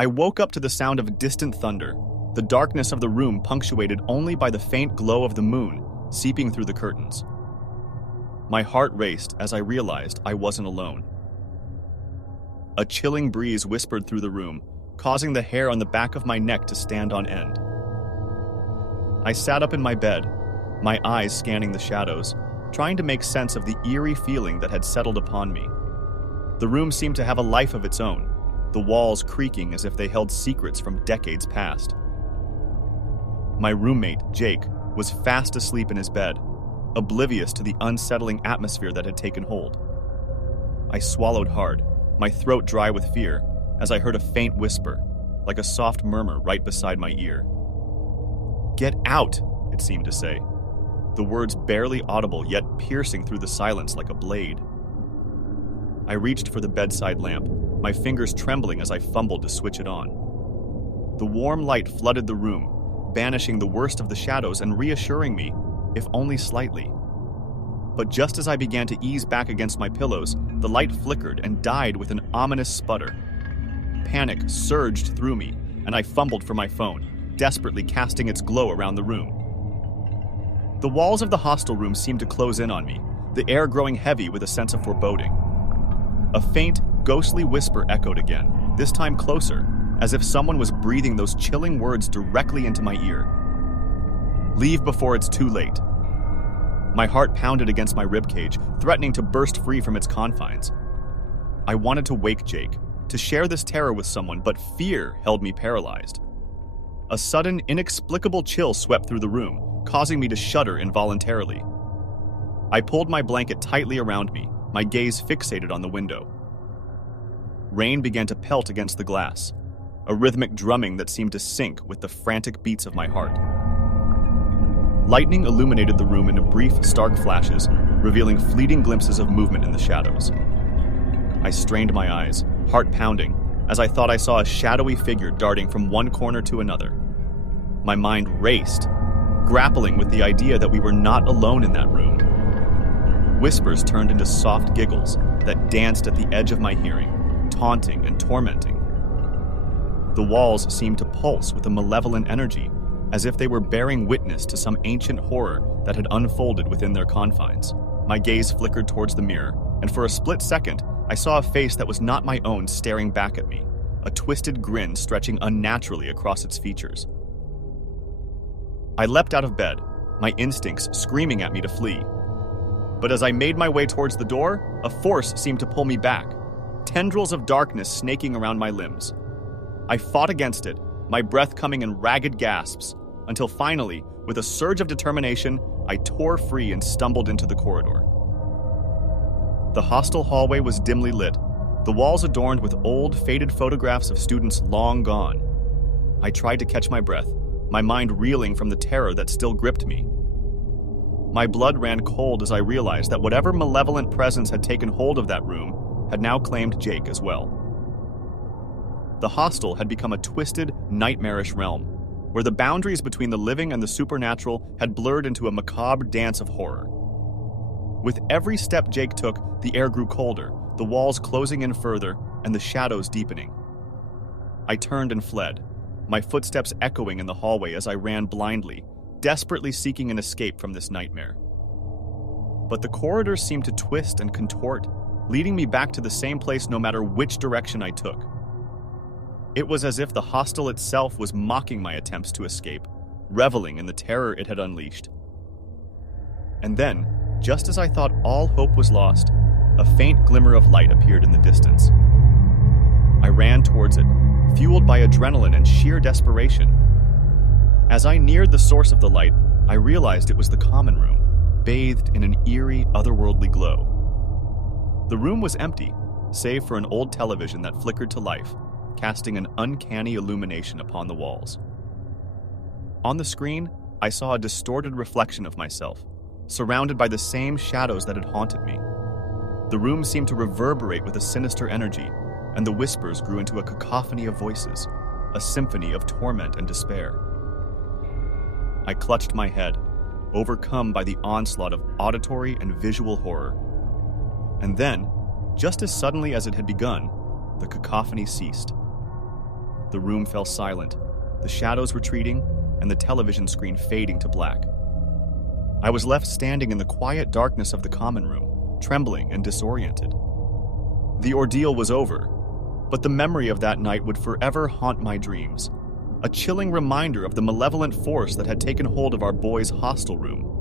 I woke up to the sound of distant thunder, the darkness of the room punctuated only by the faint glow of the moon seeping through the curtains. My heart raced as I realized I wasn't alone. A chilling breeze whispered through the room, causing the hair on the back of my neck to stand on end. I sat up in my bed, my eyes scanning the shadows, trying to make sense of the eerie feeling that had settled upon me. The room seemed to have a life of its own, the walls creaking as if they held secrets from decades past. My roommate, Jake, was fast asleep in his bed, oblivious to the unsettling atmosphere that had taken hold. I swallowed hard, my throat dry with fear, as I heard a faint whisper, like a soft murmur right beside my ear. "Get out," it seemed to say, the words barely audible yet piercing through the silence like a blade. I reached for the bedside lamp, my fingers trembling as I fumbled to switch it on. The warm light flooded the room, banishing the worst of the shadows and reassuring me, if only slightly. But just as I began to ease back against my pillows, the light flickered and died with an ominous sputter. Panic surged through me, and I fumbled for my phone, desperately casting its glow around the room. The walls of the hostel room seemed to close in on me, the air growing heavy with a sense of foreboding. A faint, ghostly whisper echoed again, this time closer, as if someone was breathing those chilling words directly into my ear. "Leave before it's too late." My heart pounded against my ribcage, threatening to burst free from its confines. I wanted to wake Jake, to share this terror with someone, but fear held me paralyzed. A sudden, inexplicable chill swept through the room, causing me to shudder involuntarily. I pulled my blanket tightly around me, my gaze fixated on the window. Rain began to pelt against the glass, a rhythmic drumming that seemed to sync with the frantic beats of my heart. Lightning illuminated the room in brief, stark flashes, revealing fleeting glimpses of movement in the shadows. I strained my eyes, heart pounding, as I thought I saw a shadowy figure darting from one corner to another. My mind raced, grappling with the idea that we were not alone in that room. Whispers turned into soft giggles that danced at the edge of my hearing, taunting and tormenting. The walls seemed to pulse with a malevolent energy, as if they were bearing witness to some ancient horror that had unfolded within their confines. My gaze flickered towards the mirror, and for a split second, I saw a face that was not my own staring back at me, a twisted grin stretching unnaturally across its features. I leapt out of bed, my instincts screaming at me to flee. But as I made my way towards the door, a force seemed to pull me back, tendrils of darkness snaking around my limbs. I fought against it, my breath coming in ragged gasps, until finally, with a surge of determination, I tore free and stumbled into the corridor. The hostel hallway was dimly lit, the walls adorned with old, faded photographs of students long gone. I tried to catch my breath, my mind reeling from the terror that still gripped me. My blood ran cold as I realized that whatever malevolent presence had taken hold of that room had now claimed Jake as well. The hostel had become a twisted, nightmarish realm, where the boundaries between the living and the supernatural had blurred into a macabre dance of horror. With every step Jake took, the air grew colder, the walls closing in further, and the shadows deepening. I turned and fled, my footsteps echoing in the hallway as I ran blindly, desperately seeking an escape from this nightmare. But the corridors seemed to twist and contort, leading me back to the same place no matter which direction I took. It was as if the hostel itself was mocking my attempts to escape, reveling in the terror it had unleashed. And then, just as I thought all hope was lost, a faint glimmer of light appeared in the distance. I ran towards it, fueled by adrenaline and sheer desperation. As I neared the source of the light, I realized it was the common room, bathed in an eerie, otherworldly glow. The room was empty, save for an old television that flickered to life, casting an uncanny illumination upon the walls. On the screen, I saw a distorted reflection of myself, surrounded by the same shadows that had haunted me. The room seemed to reverberate with a sinister energy, and the whispers grew into a cacophony of voices, a symphony of torment and despair. I clutched my head, overcome by the onslaught of auditory and visual horror. And then, just as suddenly as it had begun, the cacophony ceased. the room fell silent, the shadows retreating, and the television screen fading to black. I was left standing in the quiet darkness of the common room, trembling and disoriented. The ordeal was over, but the memory of that night would forever haunt my dreams, a chilling reminder of the malevolent force that had taken hold of our boys' hostel room.